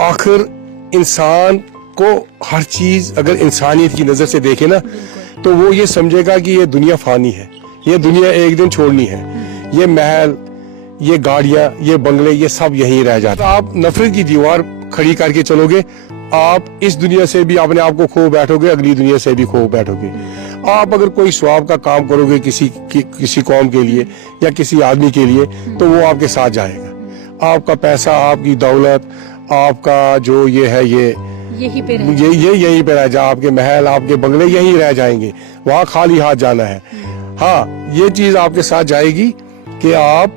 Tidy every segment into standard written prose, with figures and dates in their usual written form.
आखिर इंसान को हर चीज अगर इंसानियत की नजर से देखे ना तो वो ये समझेगा कि ये दुनिया फानी है, ये दुनिया एक दिन छोड़नी है। ये महल, ये गाड़ियां, ये बंगले, ये सब यहीं रह जाते। आप नफरत की दीवार खड़ी करके चलोगे, आप इस दुनिया से भी अपने आप को खो बैठोगे, अगली दुनिया से भी खो बैठोगे। आप अगर कोई स्वाब का काम करोगे किसी कौम के लिए या किसी आदमी के लिए तो वो आपके साथ जाएगा। आपका पैसा, आपकी दौलत, आपका जो ये है यहीं पे रह जा, आपके महल, आपके बंगले यहीं रह जाएंगे, वहाँ खाली हाथ जाना है। हाँ, ये चीज आपके साथ जाएगी कि आप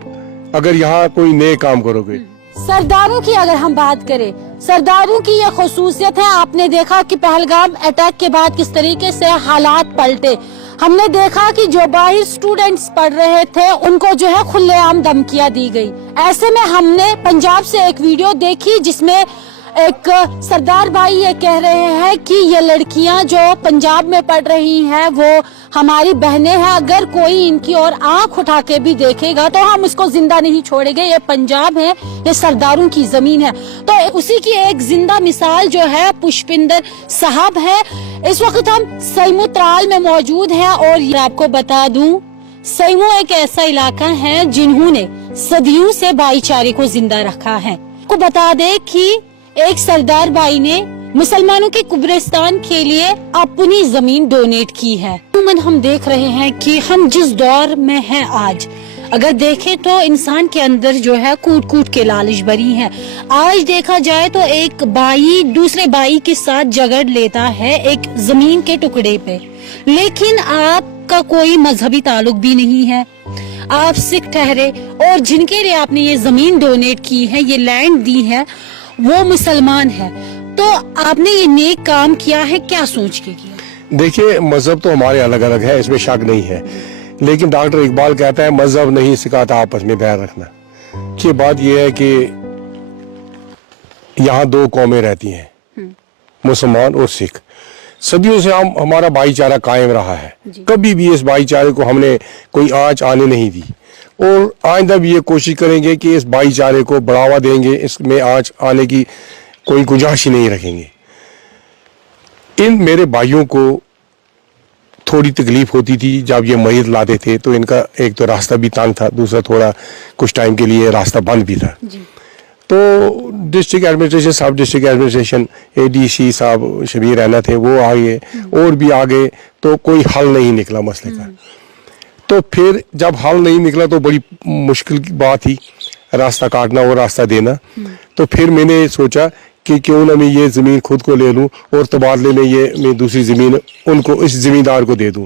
अगर यहाँ कोई नए काम करोगे। सरदारों की अगर हम बात करें, सरदारों की ये खसूसियत है, आपने देखा कि पहलगाम अटैक के बाद किस तरीके से हालात पलटे। हमने देखा कि जो बाहर स्टूडेंट्स पढ़ रहे थे उनको जो है खुलेआम धमकियां दी गई। ऐसे में हमने पंजाब से एक वीडियो देखी जिसमें एक सरदार भाई ये कह रहे हैं कि ये लड़कियां जो पंजाब में पढ़ रही हैं वो हमारी बहनें हैं, अगर कोई इनकी ओर आंख उठा के भी देखेगा तो हम उसको जिंदा नहीं छोड़ेंगे। ये पंजाब है, ये सरदारों की जमीन है। तो उसी की एक जिंदा मिसाल जो है पुष्पिंदर साहब है। इस वक्त हम सईमू त्राल में मौजूद हैं और ये आपको बता दूं, सईमू एक ऐसा इलाका है जिन्होंने सदियों से भाईचारे को जिंदा रखा है। आपको बता दे कि एक सरदार भाई ने मुसलमानों के कुब्रिस्तान के लिए अपनी जमीन डोनेट की है। हम देख रहे हैं कि हम जिस दौर में हैं आज, अगर देखें तो इंसान के अंदर जो है कूट कूट के लालच भरी है। आज देखा जाए तो एक भाई दूसरे भाई के साथ झगड़ लेता है एक जमीन के टुकड़े पे, लेकिन आपका कोई मजहबी ताल्लुक भी नहीं है, आप सिख ठहरे और जिनके लिए आपने ये जमीन डोनेट की है, ये लैंड दी है, वो मुसलमान है। तो आपने ये नेक काम किया है, क्या सोच के किया? देखिए, मजहब तो हमारे अलग अलग है, इसमें शक नहीं है, लेकिन डॉक्टर इकबाल कहता है मजहब नहीं सिखाता आपस में बैर रखना। की बात यह है कि यहाँ दो कौमें रहती हैं, मुसलमान और सिख। सदियों से हमारा भाईचारा कायम रहा है, कभी भी इस भाईचारे को हमने कोई आंच आने नहीं दी और आइंदा भी ये कोशिश करेंगे कि इस भाईचारे को बढ़ावा देंगे, इसमें आंच आने की कोई गुंजाइश ही नहीं रखेंगे। इन मेरे भाइयों को थोड़ी तकलीफ होती थी जब ये मयत लाते थे, तो इनका एक तो रास्ता भी तंग था, दूसरा थोड़ा कुछ टाइम के लिए रास्ता बंद भी था। तो डिस्ट्रिक्ट एडमिनिस्ट्रेशन, सब डिस्ट्रिक्ट एडमिनिस्ट्रेशन, ADC साहब शबीर रहना थे, वो आगे और भी आगे, तो कोई हल नहीं निकला मसले का। तो फिर जब हल नहीं निकला तो बड़ी मुश्किल की बात थी रास्ता काटना और रास्ता देना। तो फिर मैंने सोचा कि क्यों ना मैं ये ज़मीन खुद को ले लूं और तबादले में ये मैं दूसरी ज़मीन उनको, इस ज़मींदार को दे दूं।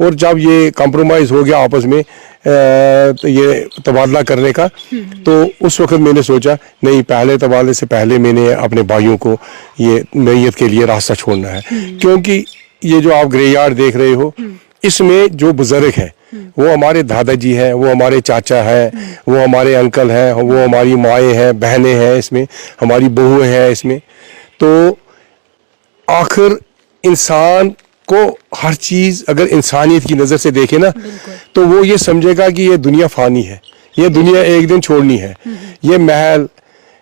और जब ये कॉम्प्रोमाइज़ हो गया आपस में तो ये तबादला करने का, तो उस वक्त मैंने सोचा नहीं, पहले तबादले से पहले मैंने अपने भाइयों को ये मैयत के लिए रास्ता छोड़ना है। क्योंकि ये जो आप ग्रेयार्ड देख रहे हो, इसमें जो बुजुर्ग है वो हमारे दादाजी हैं, वो हमारे चाचा हैं, वो हमारे अंकल हैं, वो हमारी माएँ हैं, बहनें हैं, इसमें हमारी बहुएं हैं इसमें। तो आखिर इंसान को हर चीज़ अगर इंसानियत की नज़र से देखे ना तो वो ये समझेगा कि ये दुनिया फानी है, ये दुनिया एक दिन छोड़नी है। ये महल,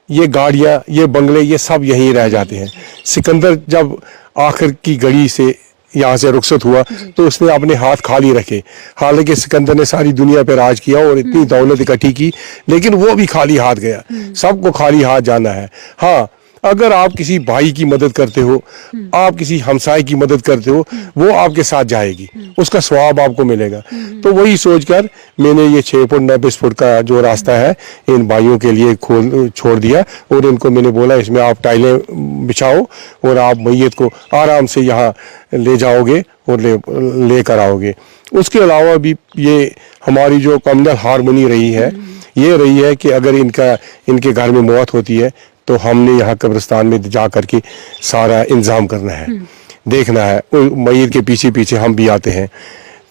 ये गाड़ियाँ, ये बंगले, ये सब यहीं रह जाते हैं। सिकंदर जब आखिर की घड़ी से यहाँ से रुखसत हुआ तो उसने अपने हाथ खाली रखे। हालांकि सिकंदर ने सारी दुनिया पर राज किया और इतनी दौलत इकट्ठी की, लेकिन वो भी खाली हाथ गया। सबको खाली हाथ जाना है। हाँ, अगर आप किसी भाई की मदद करते हो, आप किसी हमसाए की मदद करते हो, वो आपके साथ जाएगी, उसका स्वाब आपको मिलेगा। तो वही सोचकर मैंने ये 6 फुट 9 फुट का जो रास्ता है इन भाइयों के लिए छोड़ दिया और इनको मैंने बोला इसमें आप टाइलें बिछाओ और आप मैयत को आराम से यहाँ ले जाओगे और ले कर आओगे। उसके अलावा भी ये हमारी जो कम्युनल हारमोनी रही है, ये रही है कि अगर इनके घर में मौत होती है तो हमने यहाँ कब्रिस्तान में जा कर के सारा इंतज़ाम करना है, देखना है। मैयत के पीछे पीछे हम भी आते हैं।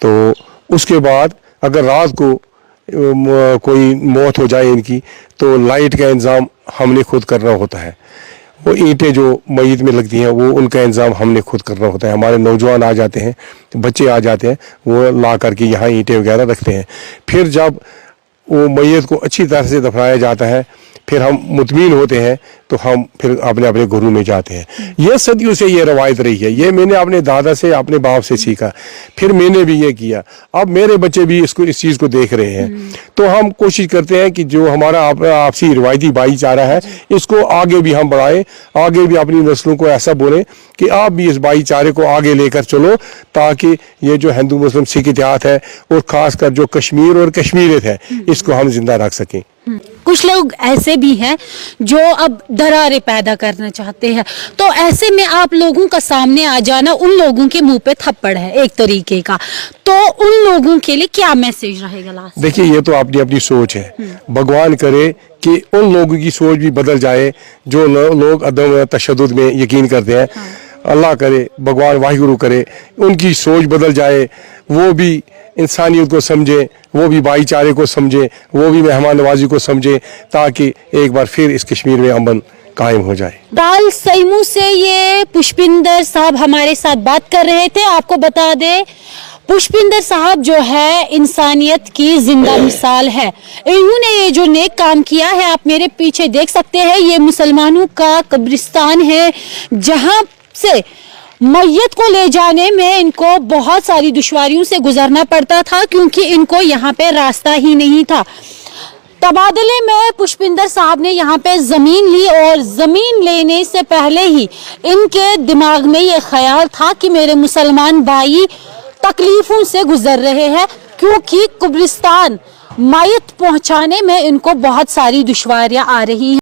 तो उसके बाद अगर रात को कोई मौत हो जाए इनकी, तो लाइट का इंतज़ाम हमने खुद करना होता है। वो ईंटें जो मैयत में लगती हैं वो उनका इंतज़ाम हमने खुद करना होता है। हमारे नौजवान आ जाते हैं, बच्चे आ जाते हैं, वो ला करके यहाँ ईंटें वगैरह रखते हैं। फिर जब वो मैयत को अच्छी तरह से दफनाया जाता है, फिर हम मुतमीन होते हैं तो हम फिर अपने अपने घरों में जाते हैं। ये सदियों से ये रवायत रही है, ये मैंने अपने दादा से अपने बाप से सीखा, फिर मैंने भी ये किया, अब मेरे बच्चे भी इस चीज़ को देख रहे हैं। तो हम कोशिश करते हैं कि जो हमारा आपसी रिवायती भाईचारा है इसको आगे भी हम बढ़ाएं, आगे भी अपनी नस्लों को ऐसा बोलें कि आप भी इस भाईचारे को आगे लेकर चलो, ताकि ये जो हिंदू मुस्लिम सिख इतिहाद है और खासकर जो कश्मीर और कश्मीरियत है इसको हम जिंदा रख सकें। कुछ लोग ऐसे भी हैं जो अब दरारें पैदा करना चाहते हैं, तो ऐसे में आप लोगों का सामने आ जाना उन लोगों के मुंह पे थप्पड़ है एक तरीके का, तो उन लोगों के लिए क्या मैसेज रहेगा लास्ट? देखिए, ये तो अपनी अपनी सोच है, भगवान करे कि उन लोगों की सोच भी बदल जाए जो लोग अदम तशद्दुद में यकीन करते हैं। अल्लाह करे, भगवान वाहिगुरु करे, उनकी सोच बदल जाए, वो भी इंसानियत को समझे, वो भी भाईचारे को समझे, वो भी मेहमान नवाजी को समझे, ताकि एक बार फिर इस कश्मीर में अमन कायम हो जाए। दाल सईमू से ये पुष्पिंदर साहब हमारे साथ बात कर रहे थे। आपको बता दें, पुष्पिंदर साहब जो है इंसानियत की जिंदा मिसाल है। इन्होंने ये जो नेक काम किया है, आप मेरे पीछे देख सकते हैं, ये मुसलमानों का कब्रिस्तान है जहां से मैयत को ले जाने में इनको बहुत सारी दुश्वारियों से गुजरना पड़ता था, क्योंकि इनको यहाँ पे रास्ता ही नहीं था। तबादले में पुष्पिंदर साहब ने यहाँ पे ज़मीन ली, और ज़मीन लेने से पहले ही इनके दिमाग में ये ख्याल था कि मेरे मुसलमान भाई तकलीफ़ों से गुजर रहे हैं, क्योंकि कब्रिस्तान मैयत पहुँचाने में इनको बहुत सारी दुश्वारियाँ आ रही हैं।